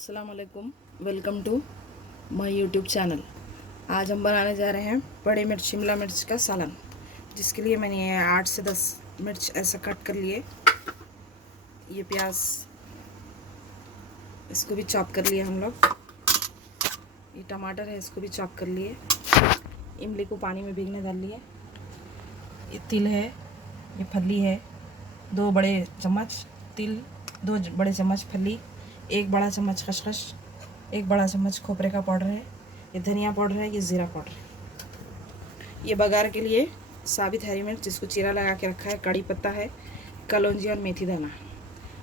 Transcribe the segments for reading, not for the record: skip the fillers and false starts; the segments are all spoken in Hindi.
अस्सलाम वालेकुम, welcome to my YouTube channel. आज हम बनाने जा रहे हैं बड़े मिर्च शिमला मिर्च का सालन, जिसके लिए मैंने ये 8 से 10 मिर्च ऐसा कट कर लिए। ये प्याज, इसको भी चॉप कर लिए हम लोग। ये टमाटर है, इसको भी चॉप कर लिए। इमली को पानी में भीगने डाल लिए। ये तिल है, ये फली है, 2 बड़े चम्मच तिल, 2 बड़े चम्मच फली, 1 बड़ा चम्मच खसखस, 1 बड़ा चम्मच खोपरे का पाउडर है, ये धनिया पाउडर है, ये ज़ीरा पाउडर है। ये बघार के लिए साबित हरी मिर्च, जिसको चीरा लगा के रखा है, कड़ी पत्ता है, कलौंजी और मेथी दाना।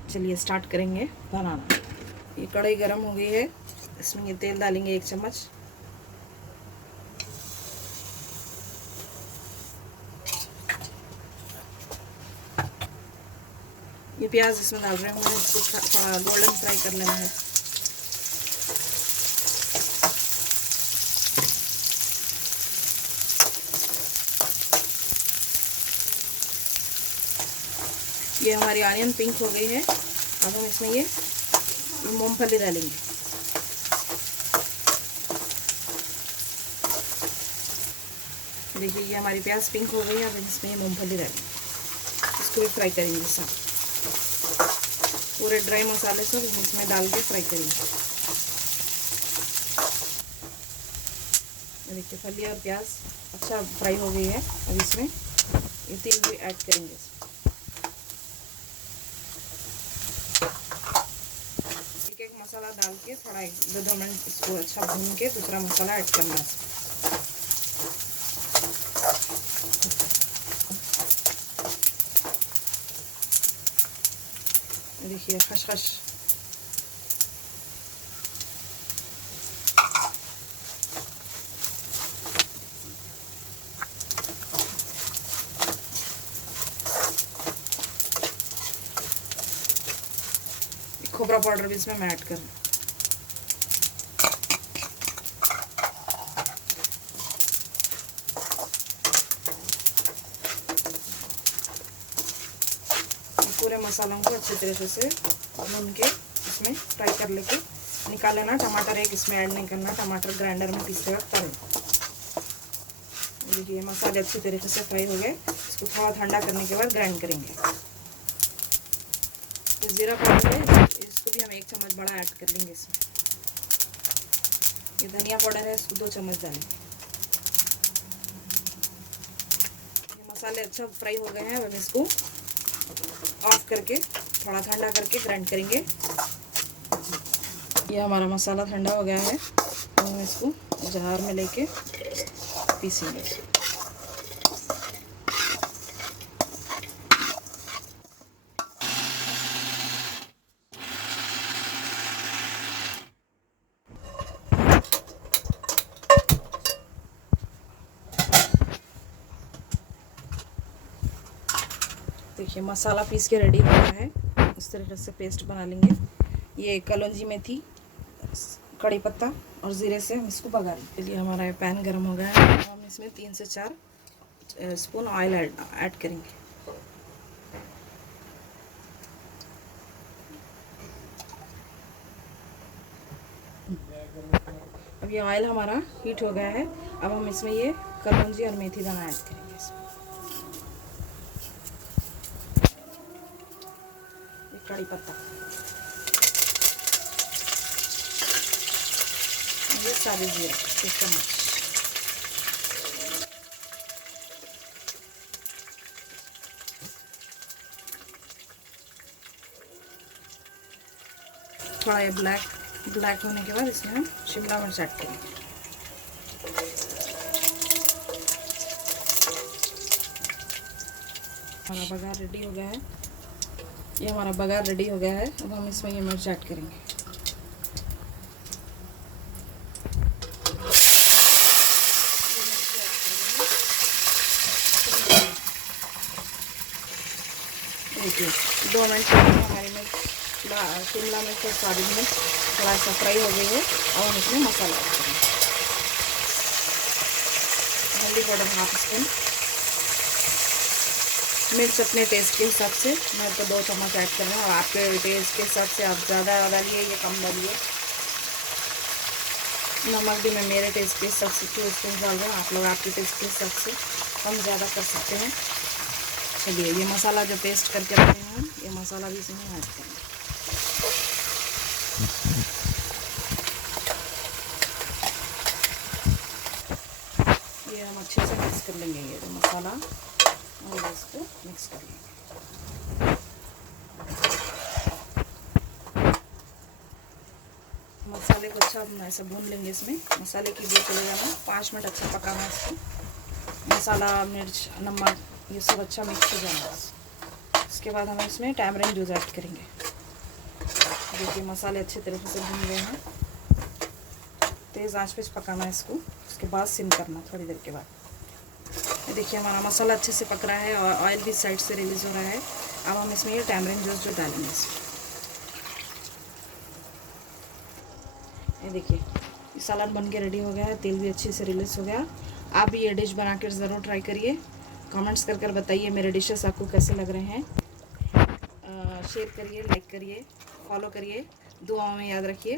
चलिए स्टार्ट करेंगे बनाना। ये कढ़ाई गरम हो गई है, इसमें ये तेल डालेंगे 1 चम्मच। ये प्याज इसमें डाल रहे हैं, मुझे इसको थोड़ा गोल्डन फ्राई कर लेना है। ये हमारी ऑनियन पिंक हो गई है। अब हम इसमें ये मूंगफली डालेंगे। देखिए, ये हमारी प्याज पिंक हो गई है। अब इसमें ये मूंगफली डालेंगे, इसको भी फ्राई करेंगे। सब पूरे ड्राई मसाले सब इसमें डाल के फ्राई करेंगे। देखिए, फली और प्याज अच्छा फ्राई हो गई है। अब इसमें ये तिल भी ऐड करेंगे। एक मसाला डाल के थोड़ा 1-2 मिनट इसको अच्छा भून के दूसरा मसाला ऐड करना है। देखिए, खसखस, खोपरा पाउडर भी इसमें मैं ऐड कर। पूरे मसालों को अच्छे तरीके से भून के इसमें फ्राई कर लेके निकाल लेना। टमाटर एक इसमें ऐड नहीं करना, टमाटर ग्राइंडर में पीसते वक्त तल। देखिए, मसाले अच्छी तरीके से फ्राई हो गए। इसको थोड़ा ठंडा करने के बाद ग्राइंड करेंगे। तो ज़ीरा पाउडर है, इसको भी हम 1 चम्मच बड़ा ऐड कर लेंगे इसमें। ये धनिया पाउडर है, इसको 2 चम्मच डालेंगे। ये मसाले अच्छा फ्राई हो गए हैं। अब इसको ऑफ करके थोड़ा ठंडा करके ग्राइंड करेंगे। ये हमारा मसाला ठंडा हो गया है। तो हम इसको जार में लेके पीसेंगे। देखिए, मसाला पीस के रेडी हो गया है। इस तरीके से पेस्ट बना लेंगे। ये कलौंजी मेथी, कड़ी पत्ता और ज़ीरे से हम इसको पका लेंगे। चलिए, हमारा ये पैन गर्म हो गया है। हम इसमें 3 से 4 स्पून ऑयल ऐड करेंगे। अब ये ऑयल हमारा हीट हो गया है। अब हम इसमें ये कलौंजी और मेथी दाना ऐड करेंगे। इसमें कड़ी पत्ता, ये सारे जीरा 1 चम्मच, थोड़ा ये ब्लैक होने के बाद इसमें हम शिमला मिर्च ऐड करेंगे। हमारा बघार रेडी हो गया है। ये हमारा बघार रेडी हो गया है। अब हम इसमें ये मिर्च ऐड करेंगे। देखिए, 2 मिनट में हमारी मिर्च, शिमला मिर्च और सारी मिर्च थोड़ा सा फ्राई हो गई है। अब हम इसमें मसाला ऐड करेंगे। हल्दी पाउडर 1/2 स्पून, मिर्च अपने टेस्ट के हिसाब से, मैं तो 2 चम्मच ऐड कर रहा हूँ। और आपके टेस्ट के हिसाब से आप ज़्यादा डालिए या कम डालिए। नमक भी मैं मेरे टेस्ट के हिसाब से 2 स्पून डाल रहा हूँ, आप लोग आपके टेस्ट के हिसाब से कम ज़्यादा कर सकते हैं। चलिए ये मसाला जो पेस्ट करके रखे हैं हम, ये मसाला भी इसमें ऐड करेंगे। ये हम अच्छे से मिक्स कर लेंगे, ये जो मसाला और इसको मिक्स कर लेंगे। मसाले को अच्छा ऐसा भून लेंगे, इसमें मसाले की वो चलेगा ना, 5 मिनट अच्छा पकाना है इसको। मसाला, मिर्च, नमक ये सब अच्छा मिक्स हो जाएगा। उसके बाद हम इसमें टैमरिंड जूस ऐड करेंगे। देखिए मसाले अच्छे तरीके से भून गए हैं। तेज़ आंच पे पकाना है इसको, उसके बाद सिम करना थोड़ी देर के बाद। देखिए हमारा मसाला अच्छे से पक रहा है और ऑयल भी साइड से रिलीज़ हो रहा है। अब हम इसमें ये टैमरिंड जूस जो डालेंगे इसमें। ये देखिए ये सालन बन के रेडी हो गया है, तेल भी अच्छे से रिलीज़ हो गया। आप भी ये डिश बना कर ज़रूर ट्राई करिए। कमेंट्स कर बताइए मेरे डिशेस आपको कैसे लग रहे हैं। शेयर करिए, लाइक करिए, फॉलो करिए, दुआओं में याद रखिए।